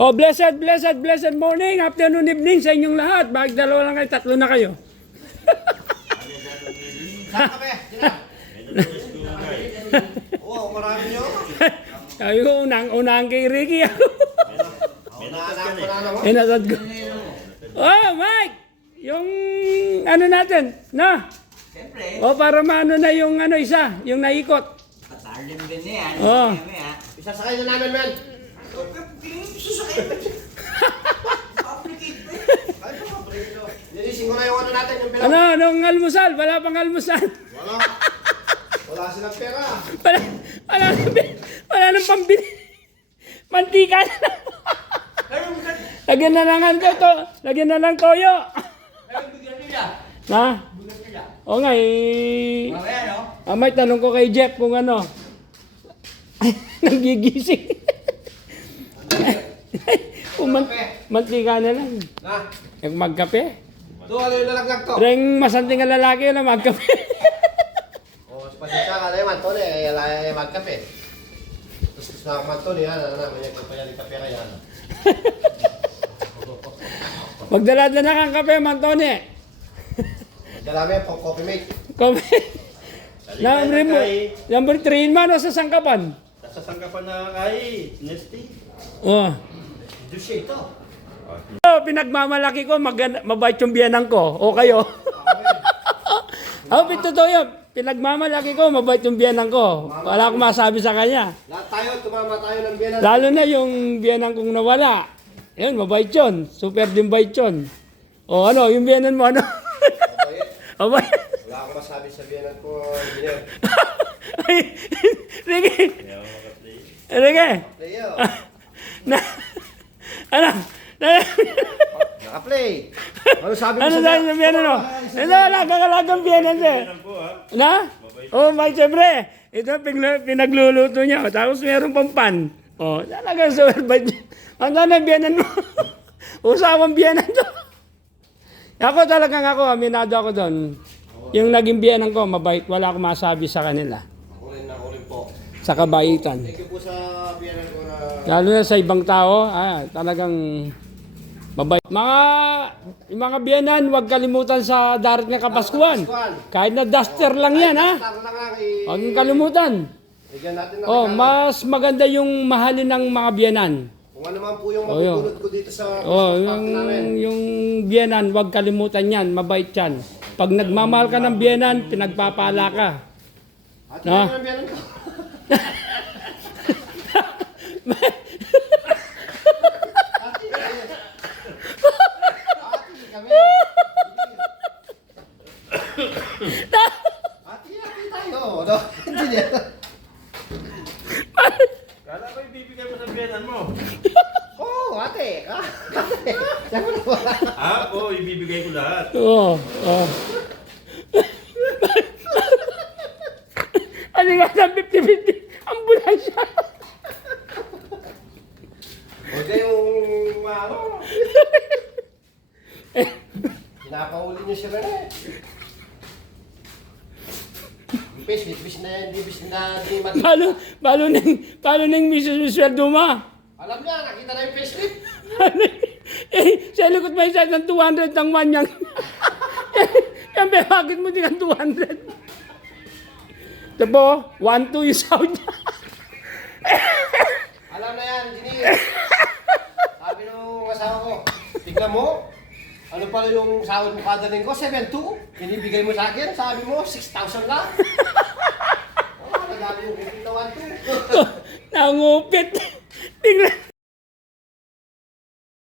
Oh, blessed morning, afternoon, evening sa inyong lahat. Bakit dalawa lang kayo, tatlo na kayo? Saan kami? Oo, marami nyo. Kayo, unang kay Ricky. Inasad ko. Oh, Mike! Yung ano natin, na? Siyempre. Oh, para maano na yung ano isa, yung naikot. Patalim din yan. Oh. Isasakay na namin, men. Susakay ba? Applicate pa Ay, paborito. Nilising ko na yung ano natin, yung pera. Ano, nung almusal, wala pang almusal. Wala. Wala silang pera. Wala nang pambili. Mantika na lang. Lagyan na lang to. Lagyan na lang toyo. Ayun, bigyan nila. Ha? Bigyan nila. O nga, eh. Mamaya, no? May tanong ko kay Jeff kung ano. Nagigising. Mantika na lang. Na. Yung magkape. Doon, ano yung nalaglag to? Ring masanting na lalaki na magkape. Oo, pasensya ka na yung Antony. Ay, magkape. Tapos na ako Antony, ha? May kapayan yung kape kaya. Magdala-dala kang kape, Mantone. Magdalami po, coffee mate. Kape. Number 3 in man o sa sangkapan? Sa sangkapan na kay Nesty. Oh. Dusya ito. Oh, pinagmamalaki ko, mabait yung biyanang ko. O kayo? Totoo yun. Pinagmamalaki ko, mabait yung biyanang ko. Wala akong masabi sa kanya. Lahat tayo, tumama tayo ng biyanan. Lalo na yung biyanang kong nawala. Yun, mabait yun. Super din bait yun. O ano, yung biyanan mo, ano? Mabait. Wala akong masabi sa biyanan ko, engineer. Ay, Ricky. Ricky. Leo. Ano? Naka-play. Ano sabi mo Ano sa dahil sa biyanan mo? Ito, nakakalagang biyanan siya. Na? Oh, may siyempre. Ito, pinagluluto niya. Tapos meron pang pan. Oh, talagang super bait. Ang ganda biyanan mo. Usawang biyanan to. Ako, aminado ako doon. Yung naging biyanan ko, mabait. Wala akong masabi sa kanila. Ako rin po. Sa kabaitan. Thank you po sa biyanan ko na... Lalo na sa ibang tao, talagang mabait. Yung mga biyanan, huwag kalimutan sa darat ng Kapaskuhan. Kahit na duster lang yan, ha? Huwag yung kalimutan. Bigyan natin na Oh, regalo. mas maganda yung mahalin ng mga biyanan. Kung ano man po yung Oh, yun. mapupulot ko dito sa Oh, party namin. yung biyanan, huwag kalimutan yan. Mabait yan. Pag nagmamahal ka ng biyanan, pinagpapala ka. At Ah. yun ang biyanan ko. Ati kami. Ati tayo. No? Engineer. Kala ko ibibigay mo sa biyanan mo. Oh, ate. Ate. Siyempre po. Oo, ibibigay ko lahat. Oo. Oh. Ano nga sa 50-50? Ambulansya. Huwag kayong ano. Pinapahuli niyo si Rene. Bis na yan, di mag... Paano nang Mrs. Sweldo ma? Alam niya, nakita na yung facelift. Sa likod may isa ng 200 ang manyang. Yan ba, bakit mo din ang 200? Ito po, 1-2 yung sound niya. Alam na yan, engineer. Sabi nung asawa ko, tignan mo, ano pala yung sahod mo kada linggo? 7,200. Binibigay mo sa akin, sabi mo, 6,000 lang. Oh, nagami yung 1,200. Nangupit. Tingnan.